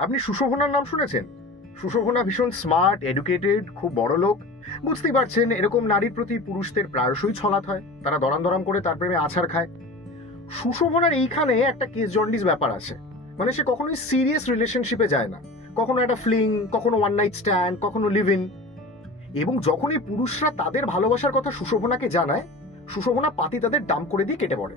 আপনি সুশোভনার নাম শুনেছেন? সুশোভনা ভীষণ স্মার্ট, এডুকেটেড, খুব বড় লোক। বুঝতেই পারছেন, এরকম নারীর প্রতি পুরুষদের প্রায়শই ছলাৎ হয়, তারা দরাম দরাম করে তার প্রেমে আছাড় খায়। সুশোভনার এইখানে একটা কেস জন্ডিস ব্যাপার আছে। মানে সে কখনোই সিরিয়াস রিলেশনশিপে যায় না, কখনো একটা ফ্লিং, কখনো ওয়ান নাইট স্ট্যান্ড, কখনো লিভ ইন। এবং যখন এই পুরুষরা তাদের ভালোবাসার কথা সুশোভনাকে জানায়, সুশোভনা পাতি তাদের ডাম্প করে দিয়ে কেটে পড়ে।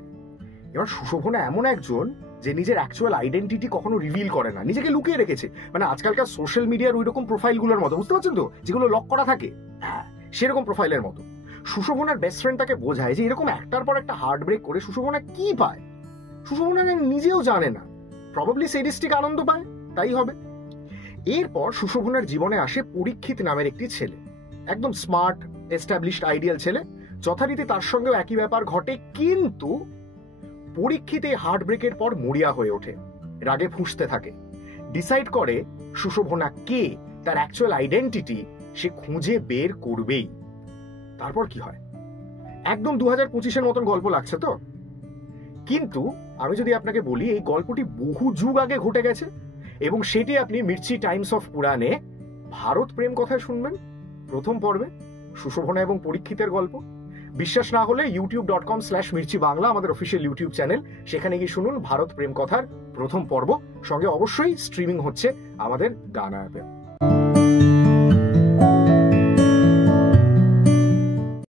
এবার সুশোভনা এমন একজন যে নিজের অ্যাকচুয়াল আইডেন্টিটি কখনো রিভিল করে না, নিজেকে লুকিয়ে রেখেছে। মানে আজকালকার সোশ্যাল মিডিয়ার ওই রকম প্রোফাইলগুলোর মতো, বুঝতে পারছেন তো, যেগুলো লক করা থাকে, হ্যাঁ সেরকম প্রোফাইলের মতো। সুশোভনার বেস্ট ফ্রেন্ড তাকে বোঝায় যে এরকম একটার পর একটা হার্ট ব্রেক করে সুশোভনা কি পায় সুশোভনা নিজেও জানে না। প্রবাবলি সেডিস্টিক আনন্দ পায়, তাই হবে। এরপর সুশোভনার জীবনে আসে পরীক্ষিত নামের একটি ছেলে, একদম স্মার্ট, এস্টাবলিশড, আইডিয়াল ছেলে। যথারীতি তার সঙ্গেও একই ব্যাপার ঘটে, কিন্তু পরীক্ষিত এই হার্ট ব্রেকের পর মরিয়া হয়ে ওঠে, রাগে ফুঁসতে থাকে, ডিসাইড করে সুশোভনা কে, তার অ্যাকচুয়াল আইডেন্টিটি সে খুঁজে বের করবেই। তারপর কি হয়? একদম 2025-এর মতন গল্প লাগছে তো? কিন্তু আমি যদি আপনাকে বলি, এই গল্পটি বহু যুগ আগে ঘটে গেছে, এবং সেটি আপনি মির্চি টাইমস অফ পুরাণে ভারত প্রেম কথায় শুনবেন। প্রথম পর্বে সুশোভনা এবং পরীক্ষিতের গল্প। বিশ্বাস না হলে youtube.com/mirchi বাংলা আমাদের অফিসিয়াল ইউটিউব চ্যানেল, সেখানে গিয়ে শুনুন ভারত প্রেম কথার প্রথম পর্ব। সঙ্গে অবশ্যই স্ট্রিমিং হচ্ছে আমাদের গানা অ্যাপে।